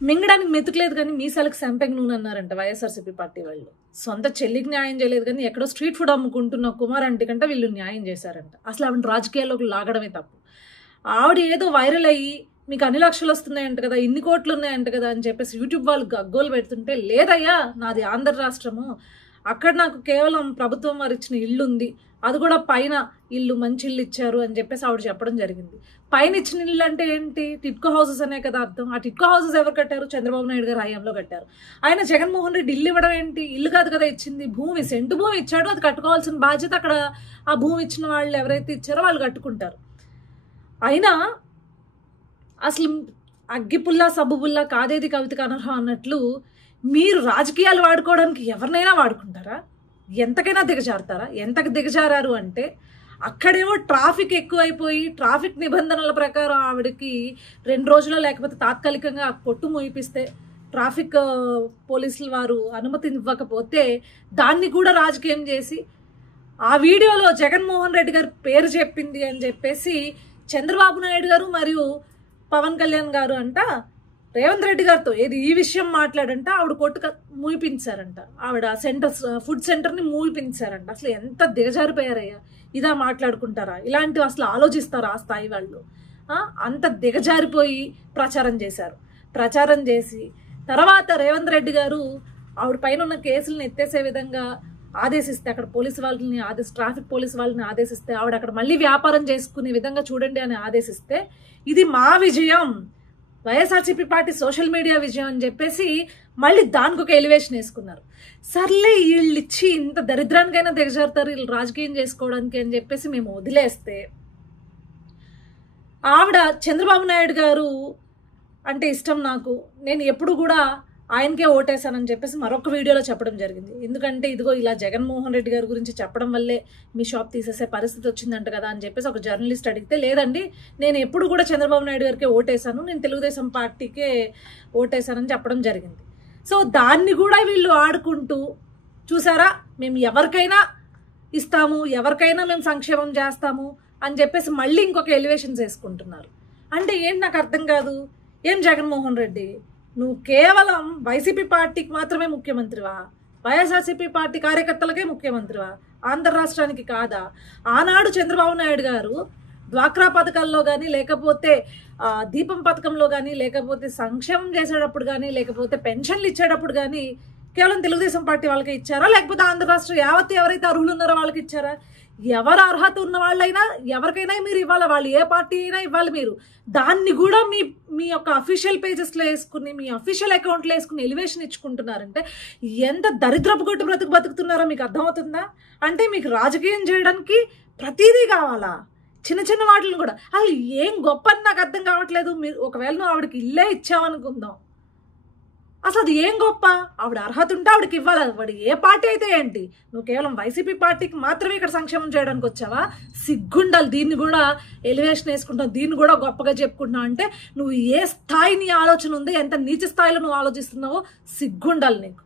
మింగడానికి మెతుకులేదు కానీ మీసాలకు సంపెంగ నూనె అన్నారంట వైఎస్ఆర్సీపీ పార్టీ వాళ్ళు. సొంత చెల్లికి న్యాయం చేయలేదు కానీ ఎక్కడో స్ట్రీట్ ఫుడ్ అమ్ముకుంటున్న కుమార్ ఆంటీ కంటే వీళ్ళు న్యాయం చేశారంట. అసలు ఆవిడ రాజకీయాల్లోకి లాగడమే తప్పు. ఆవిడ ఏదో వైరల్ అయ్యి మీకు అన్ని లక్షలు వస్తున్నాయంట కదా, ఇన్ని కోట్లు ఉన్నాయంట కదా అని చెప్పేసి యూట్యూబ్ వాళ్ళు గగ్గోలు పెడుతుంటే, లేదయ్యా నాది ఆంధ్ర రాష్ట్రము, అక్కడ నాకు కేవలం ప్రభుత్వం వారు ఇచ్చిన ఇల్లు ఉంది, అది కూడా పైన ఇల్లు మంచి ఇల్లు ఇచ్చారు అని చెప్పేసి ఆవిడ చెప్పడం జరిగింది. పైన ఇచ్చిన ఇల్లు అంటే ఏంటి? టిట్కో హౌసెస్ అనే కదా అర్థం. ఆ టిట్కో హౌసెస్ ఎవరు కట్టారు? చంద్రబాబు నాయుడు గారు హయాంలో కట్టారు. ఆయన జగన్మోహన్ రెడ్డి ఇల్లు ఇవ్వడం ఏంటి? ఇల్లు కాదు కదా ఇచ్చింది, భూమి, సెంటు భూమి ఇచ్చాడు, అది కట్టుకోవాల్సిన బాధ్యత అక్కడ ఆ భూమి ఇచ్చిన వాళ్ళు ఎవరైతే ఇచ్చారో వాళ్ళు కట్టుకుంటారు. అయినా అసలు అగ్గిపుల్ల సబ్బుబుల్ల కాదేది కవితకు అనర్హం అన్నట్లు మీరు రాజకీయాలు వాడుకోవడానికి ఎవరినైనా వాడుకుంటారా? ఎంతకైనా దిగజారుతారా? ఎంతకు దిగజారారు అంటే, అక్కడేమో ట్రాఫిక్ ఎక్కువైపోయి ట్రాఫిక్ నిబంధనల ప్రకారం ఆవిడకి 2 రోజులు లేకపోతే తాత్కాలికంగా కొట్టు మూయిపిస్తే ట్రాఫిక్ పోలీసులు వారు అనుమతి ఇవ్వకపోతే దాన్ని కూడా రాజకీయం చేసి ఆ వీడియోలో జగన్మోహన్ రెడ్డి గారు పేరు చెప్పింది అని చెప్పేసి చంద్రబాబు నాయుడు గారు మరియు పవన్ కళ్యాణ్ గారు అంట రేవంత్ రెడ్డి గారితో ఈ విషయం మాట్లాడంట ఆవిడ కొట్టు మూయిపించారంట. ఆవిడ ఫుడ్ సెంటర్ని మూయిపించారంట. అసలు ఎంత దిగజారిపోయారయ్యా! ఇదా మాట్లాడుకుంటారా? ఇలాంటివి అసలు ఆలోచిస్తారా ఆ స్థాయి వాళ్ళు? అంత దిగజారిపోయి ప్రచారం చేశారు. ప్రచారం చేసి తర్వాత రేవంత్ రెడ్డి గారు ఆవిడ పైన ఉన్న కేసులను ఎత్తేసే విధంగా ఆదేశిస్తే, అక్కడ పోలీసు వాళ్ళని ట్రాఫిక్ పోలీసు వాళ్ళని ఆదేశిస్తే, ఆవిడ అక్కడ మళ్ళీ వ్యాపారం చేసుకునే విధంగా చూడండి అని ఆదేశిస్తే, ఇది మా విజయం, వైఎస్ఆర్సీపీ పార్టీ సోషల్ మీడియా విజయం అని చెప్పేసి మళ్ళీ దానికి ఒక ఎలివేషన్ వేసుకున్నారు. సర్లే వీళ్ళు ఇచ్చి ఇంత దరిద్రానికైనా దిగజారుతారు వీళ్ళు రాజకీయం చేసుకోవడానికి అని చెప్పేసి మేము వదిలేస్తే, ఆవిడ చంద్రబాబు నాయుడు గారు అంటే ఇష్టం నాకు, నేను ఎప్పుడు కూడా ఆయనకే ఓటేశానని చెప్పేసి మరొక వీడియోలో చెప్పడం జరిగింది. ఎందుకంటే ఇదిగో ఇలా జగన్మోహన్ రెడ్డి గారి గురించి చెప్పడం వల్లే మీ షాప్ తీసేసే పరిస్థితి వచ్చిందంట కదా అని చెప్పేసి ఒక జర్నలిస్ట్ అడిగితే, లేదండి నేను ఎప్పుడు కూడా చంద్రబాబు నాయుడు గారికే ఓటేశాను, నేను తెలుగుదేశం పార్టీకే ఓటేశానని చెప్పడం జరిగింది. సో దాన్ని కూడా వీళ్ళు ఆడుకుంటూ, చూసారా మేము ఎవరికైనా ఇస్తాము, ఎవరికైనా మేము సంక్షేమం చేస్తాము అని చెప్పేసి మళ్ళీ ఇంకొక ఎలివేషన్స్ వేసుకుంటున్నారు. అంటే ఏంటి నాకు అర్థం కాదు. ఏం జగన్మోహన్ రెడ్డి, నువ్వు కేవలం వైసీపీ పార్టీకి మాత్రమే ముఖ్యమంత్రివా? వైఎస్ఆర్సీపీ పార్టీ కార్యకర్తలకే ముఖ్యమంత్రివా? ఆంధ్ర రాష్ట్రానికి కాదా? ఆనాడు చంద్రబాబు నాయుడు గారు డ్వాక్రా పథకాల్లో కానీ, లేకపోతే దీపం పథకంలో కానీ, లేకపోతే సంక్షేమం చేసేటప్పుడు కానీ, లేకపోతే పెన్షన్లు ఇచ్చేటప్పుడు కానీ కేవలం తెలుగుదేశం పార్టీ వాళ్ళకే ఇచ్చారా? లేకపోతే ఆంధ్ర రాష్ట్రం యావత్ ఎవరైతే అర్హులు ఉన్నారో వాళ్ళకి ఇచ్చారా? ఎవరు అర్హత ఉన్న వాళ్ళైనా ఎవరికైనా మీరు ఇవ్వాలి, వాళ్ళు ఏ పార్టీ అయినా ఇవ్వాలి. మీరు దాన్ని కూడా మీ యొక్క అఫీషియల్ పేజెస్లో వేసుకుని, మీ అఫీషియల్ అకౌంట్లో వేసుకుని ఎలివేషన్ ఇచ్చుకుంటున్నారంటే ఎంత దరిద్రపు కొట్టు బతుకుతున్నారో మీకు అర్థమవుతుందా? అంటే మీకు రాజకీయం చేయడానికి ప్రతిదీ కావాలా? చిన్న చిన్న వాటిని కూడా అసలు ఏం గొప్ప అని నాకు అర్థం కావట్లేదు. మీరు ఒకవేళ నువ్వు ఆవిడకి ఇల్లే ఇచ్చావనుకుందాం, అసలు అది ఏం గొప్ప? ఆవిడ అర్హత ఉంటే ఆవిడకి ఇవ్వాలి. వాడు ఏ పార్టీ అయితే ఏంటి, నువ్వు కేవలం వైసీపీ పార్టీకి మాత్రమే ఇక్కడ సంక్షేమం చేయడానికి వచ్చావా? సిగ్గుండాలి. దీన్ని కూడా ఎలివేషన్ వేసుకుంటావు, దీన్ని కూడా గొప్పగా చెప్పుకుంటున్నావు అంటే నువ్వు ఏ స్థాయి నీ ఆలోచన ఉంది, ఎంత నీచ స్థాయిలో నువ్వు ఆలోచిస్తున్నావో సిగ్గుండాలి నీకు.